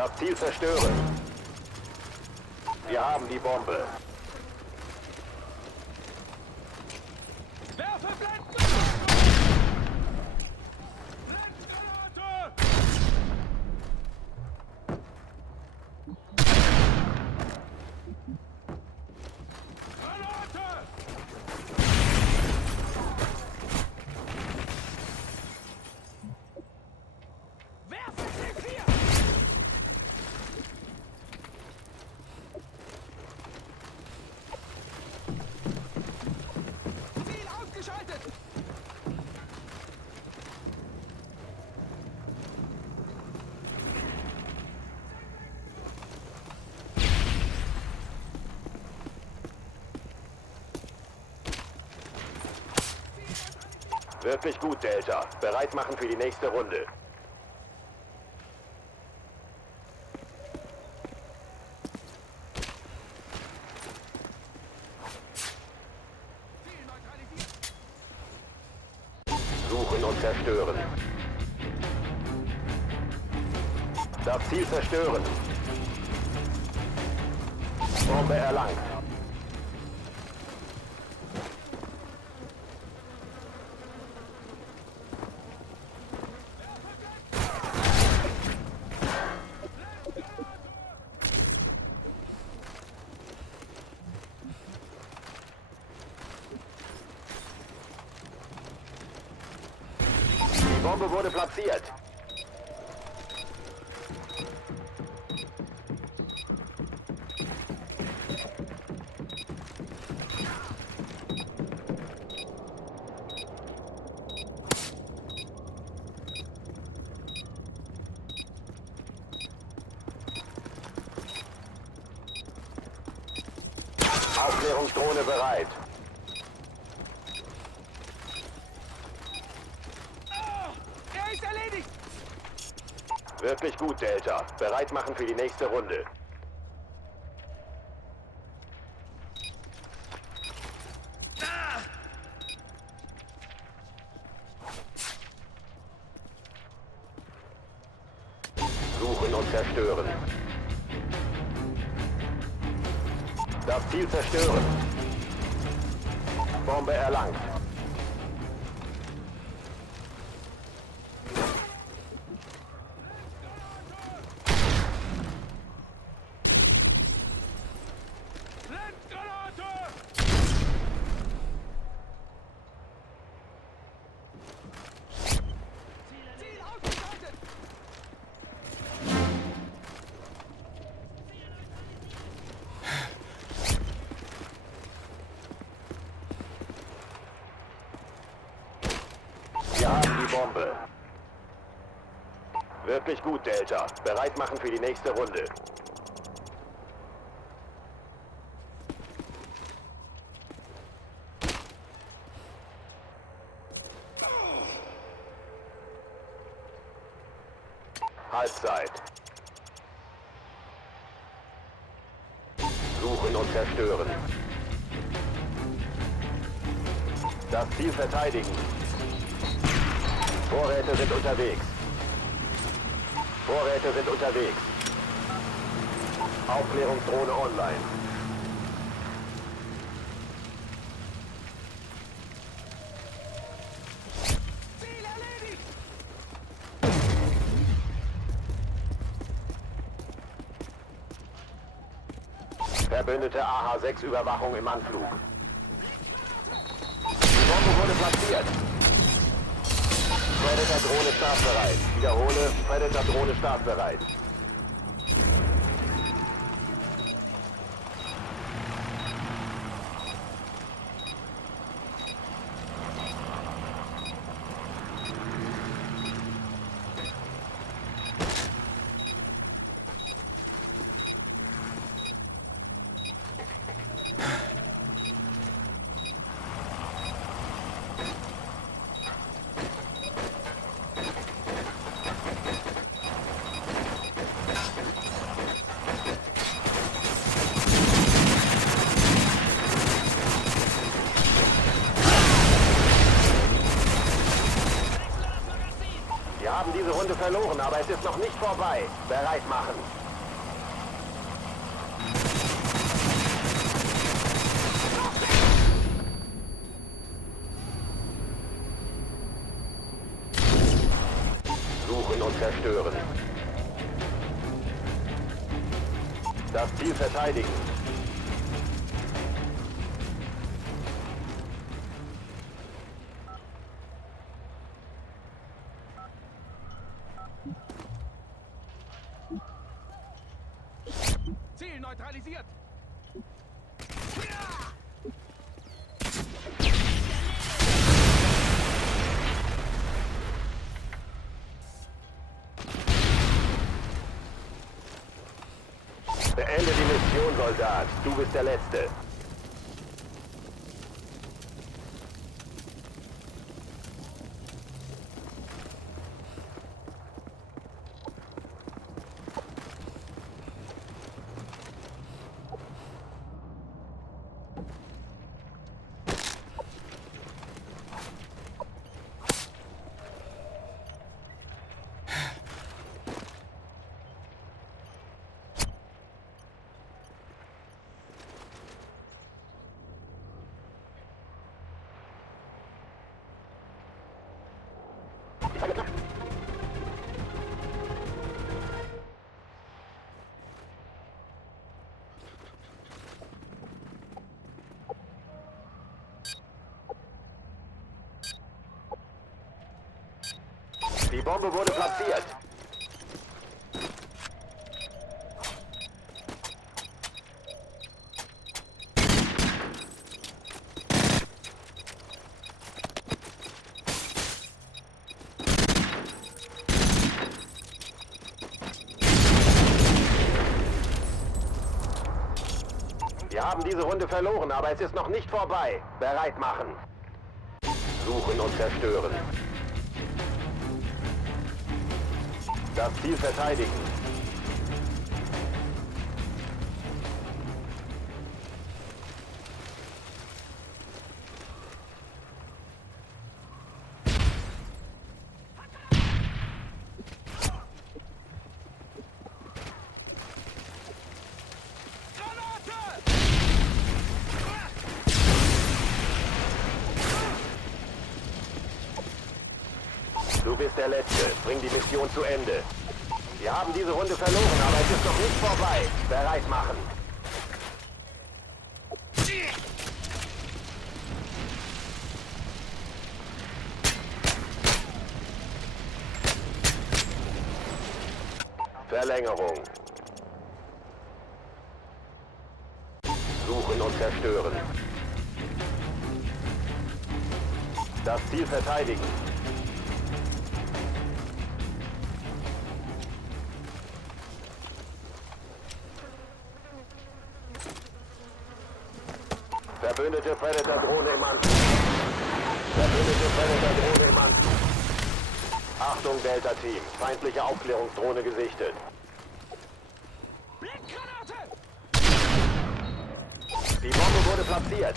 Das Ziel zerstören. Wir haben die Bombe. Werfe Blendgranate! Blendgranate! Granate! Werfe C4! Ziel ausgeschaltet! Wirklich gut, Delta. Bereit machen für die nächste Runde. Ziel neutralisiert! Suchen und zerstören. Das Ziel zerstören. Bombe erlangt. Die Bombe wurde platziert. Aufklärungsdrohne bereit. Er ist erledigt! Wirklich gut, Delta. Bereit machen für die nächste Runde. Suchen und zerstören. Das Ziel zerstören. Bombe erlangt. Blendgranate! Ziel ausgeschaltet! Wir haben die Bombe. Wirklich gut, Delta. Bereit machen für die nächste Runde. Halbzeit. Suchen und zerstören. Das Ziel verteidigen. Vorräte sind unterwegs. Vorräte sind unterwegs. Aufklärungsdrohne online. Ziel erledigt! Verbündete AH-6-Überwachung im Anflug. Die Bombe wurde platziert. Predator-Drohne startbereit. Wiederhole, Predator-Drohne startbereit. Runde verloren, aber es ist noch nicht vorbei. Bereit machen. Suchen und zerstören. Das Ziel verteidigen. Ziel neutralisiert. Beende die Mission, Soldat. Du bist der Letzte. Die Bombe wurde platziert. Wir haben diese Runde verloren, aber es ist noch nicht vorbei. Bereit machen. Suchen und zerstören. Das Ziel verteidigen. Du bist der Letzte. Bring die Mission zu Ende. Wir haben diese Runde verloren, aber es ist noch nicht vorbei. Bereit machen. Verlängerung. Suchen und zerstören. Das Ziel verteidigen. Verbündete Predator-Drohne im Anflug. Verbündete Predator-Drohne im Anflug. Achtung, Delta-Team. Feindliche Aufklärungsdrohne gesichtet. Blitggranate! Die Bombe wurde platziert.